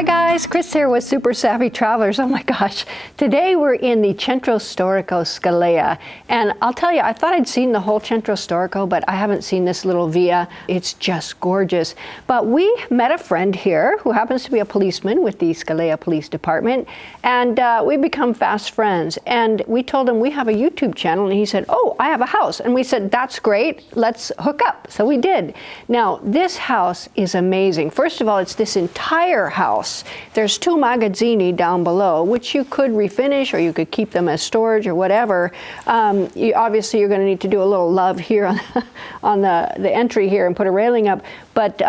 Hi guys, Chris here with Super Savvy Travelers. Oh my gosh, today we're in the Centro Storico Scalea, and I'll tell you, I thought I'd seen the whole Centro Storico, but I haven't seen this little via. It's just gorgeous. But we met a friend here who happens to be a policeman with the Scalea Police Department, and we become fast friends. And we told him we have a YouTube channel, and he said, oh, I have a house. And we said, that's great, let's hook up. So we did. Now, this house is amazing. First of all, it's this entire house. There's 2 magazzini down below, which you could refinish or you could keep them as storage or whatever. Obviously, you're going to need to do a little love here on the entry here and put a railing up. But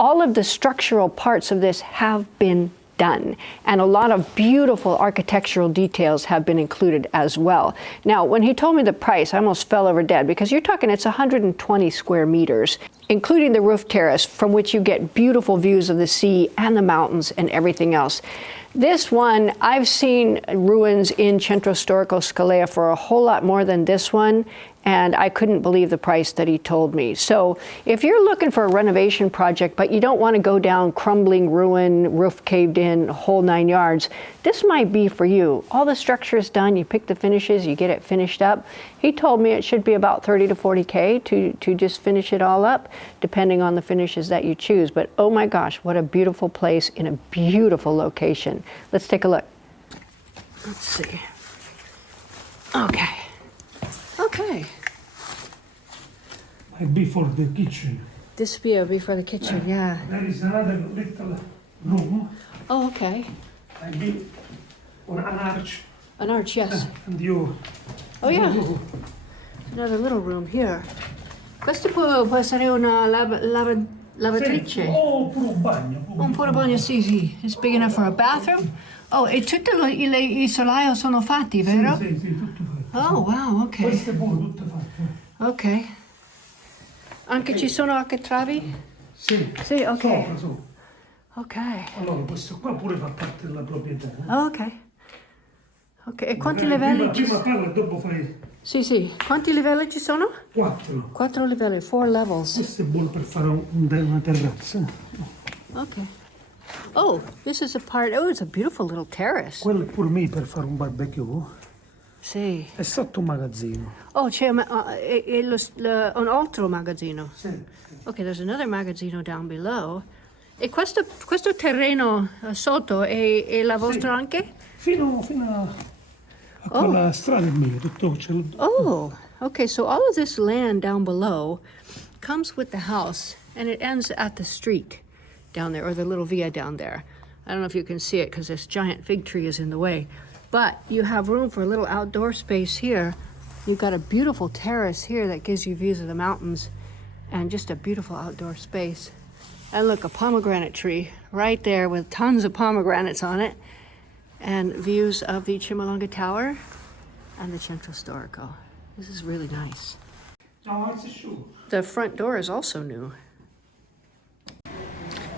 all of the structural parts of this have been done, and a lot of beautiful architectural details have been included as well. Now, when he told me the price, I almost fell over dead, because you're talking it's 120 square meters, including the roof terrace, from which you get beautiful views of the sea and the mountains and everything else. This one, I've seen ruins in Centro Storico Scalea for a whole lot more than this one, and I couldn't believe the price that he told me. So if you're looking for a renovation project, but you don't want to go down crumbling ruin, roof caved in, whole 9 yards, this might be for you. All the structure is done, you pick the finishes, you get it finished up. He told me it should be about 30 to 40K to just finish it all up, depending on the finishes that you choose. But oh my gosh, what a beautiful place in a beautiful location. Let's take a look. Let's see. Okay. Okay. Might be for the kitchen. This will be for the kitchen, yeah. There is another little room. Oh, okay. Might be on an arch. An arch, yes. And you... Oh, yeah. Another little room here. Questo può essere una lavatrice. Oh, pure un bagno. Un puro bagno, sì, sì. It's big enough for a bathroom. Oh, e tutti i solai sono fatti, vero? Sì, sì, tutto fatto. Oh, wow, ok. Queste pure tutte fatte. Ok. Anche ci sono anche travi? Sì. Sì, ok. Sopra, sopra. Ok. Allora, questo qua pure fa parte della proprietà. Oh, ok. Ok, e quanti livelli ci Prima sono? parla e dopo fai... Sì, sì. Quanti livelli ci sono? 4. 4 livelli, 4 levels. Questo è buono per fare una terrazza. Ok. Oh, this is a part, oh, it's a beautiful little terrace. Quello è pure me per fare un barbecue. Sì. È sotto un magazzino. Oh, c'è un altro magazzino. Sì. Ok, there's another magazzino down below. E questo terreno sotto è la vostra anche? Fino a quella strada è mia, tutto c'è. Oh, okay, so all of this land down below comes with the house, and it ends at the street down there, or the little via down there. I don't know if you can see it because this giant fig tree is in the way, but you have room for a little outdoor space here. You've got a beautiful terrace here that gives you views of the mountains and just a beautiful outdoor space. And look, a pomegranate tree right there with tons of pomegranates on it, and views of the Chimolonga Tower and the Centro Storico. This is really nice. No, it's a shoe. The front door is also new.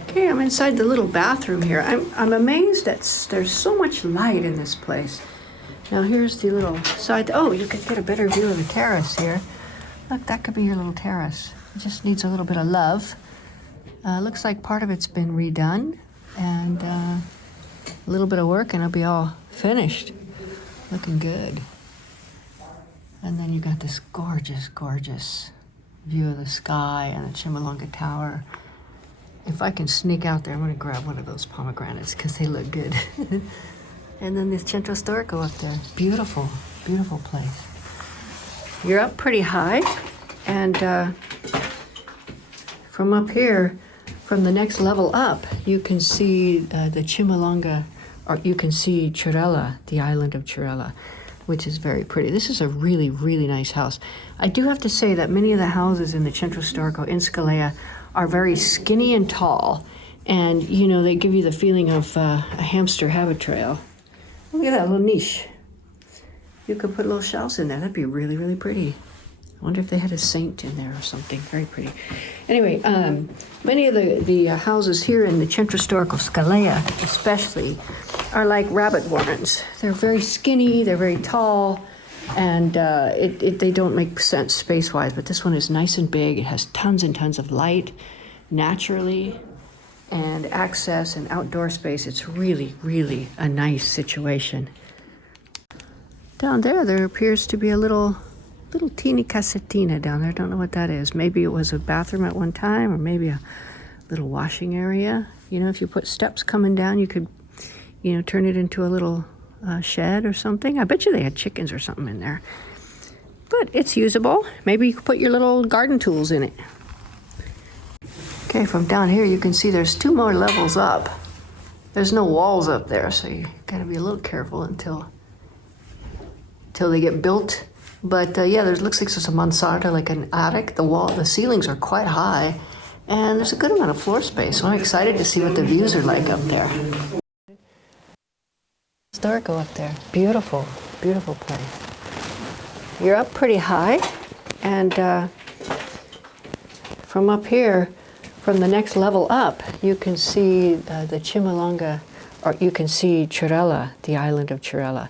Okay, I'm inside the little bathroom here. I'm amazed that there's so much light in this place. Now here's the little side. Oh, you can get a better view of the terrace here. Look, that could be your little terrace. It just needs a little bit of love. Looks like part of it's been redone, and a little bit of work and it'll be all finished. Looking good. And then you got this gorgeous, gorgeous view of the sky and the Chimolonga Tower. If I can sneak out there, I'm gonna grab one of those pomegranates because they look good. And then this Centro Storico up there. Beautiful, beautiful place. You're up pretty high, and from up here, from the next level up, you can see the Chimolonga, or you can see Cirella, the island of Cirella, which is very pretty. This is a really, really nice house. I do have to say that many of the houses in the Centro Storico in Scalea are very skinny and tall, and you know, they give you the feeling of a hamster habit trail. Look at that little niche. You could put little shelves in there. That'd be really, really pretty. I wonder if they had a saint in there or something. Very pretty. Anyway, many of the houses here in the Centro Storico Scalea especially are like rabbit warrens. They're very skinny, they're very tall, and they don't make sense space-wise, but this one is nice and big. It has tons and tons of light naturally. and access and outdoor space. It's really, really a nice situation. Down there appears to be a little teeny casettina down there. I don't know what that is. Maybe it was a bathroom at one time, or maybe a little washing area. You know, if you put steps coming down, you could, you know, turn it into a little shed or something. I bet you they had chickens or something in there. But it's usable. Maybe you could put your little garden tools in it. Okay, from down here you can see there's 2 more levels up. There's no walls up there, so you gotta be a little careful until they get built. But yeah, looks like there's a mansarda, like an attic. The ceilings are quite high, and there's a good amount of floor space. So I'm excited to see what the views are like up there. Historical up there. Beautiful, beautiful place. You're up pretty high, and from up here, from the next level up, you can see the Chimalonga, or you can see Chirella, the island of Chirella.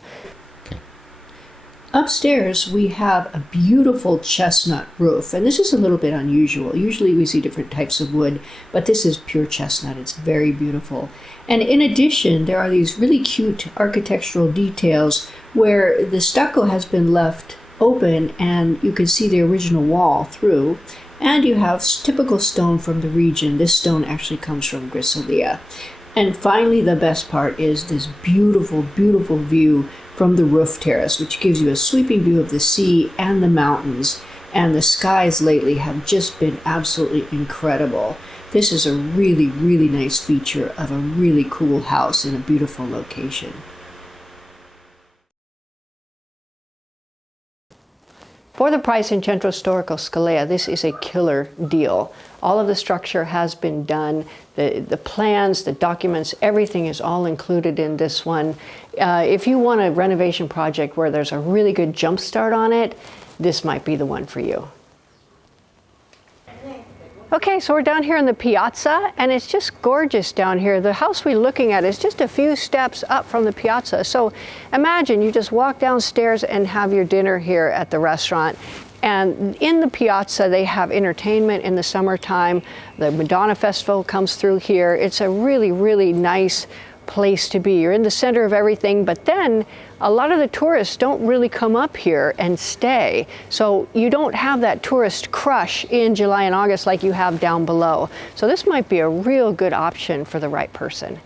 Upstairs, we have a beautiful chestnut roof, and this is a little bit unusual. Usually we see different types of wood, but this is pure chestnut. It's very beautiful. And in addition, there are these really cute architectural details where the stucco has been left open, and you can see the original wall through. And you have typical stone from the region. This stone actually comes from Scalea. And finally, the best part is this beautiful, beautiful view from the roof terrace, which gives you a sweeping view of the sea and the mountains. And the skies lately have just been absolutely incredible. This is a really, really nice feature of a really cool house in a beautiful location. For the price in Centro Storico Scalea, this is a killer deal. All of the structure has been done. The plans, the documents, everything is all included in this one. If you want a renovation project where there's a really good jump start on it, this might be the one for you. Okay, so we're down here in the piazza, and it's just gorgeous down here. The house we're looking at is just a few steps up from the piazza. So imagine you just walk downstairs and have your dinner here at the restaurant. And in the piazza, they have entertainment in the summertime. The Madonna Festival comes through here. It's a really, really nice place to be. You're in the center of everything, but then a lot of the tourists don't really come up here and stay. So you don't have that tourist crush in July and August like you have down below. So this might be a real good option for the right person.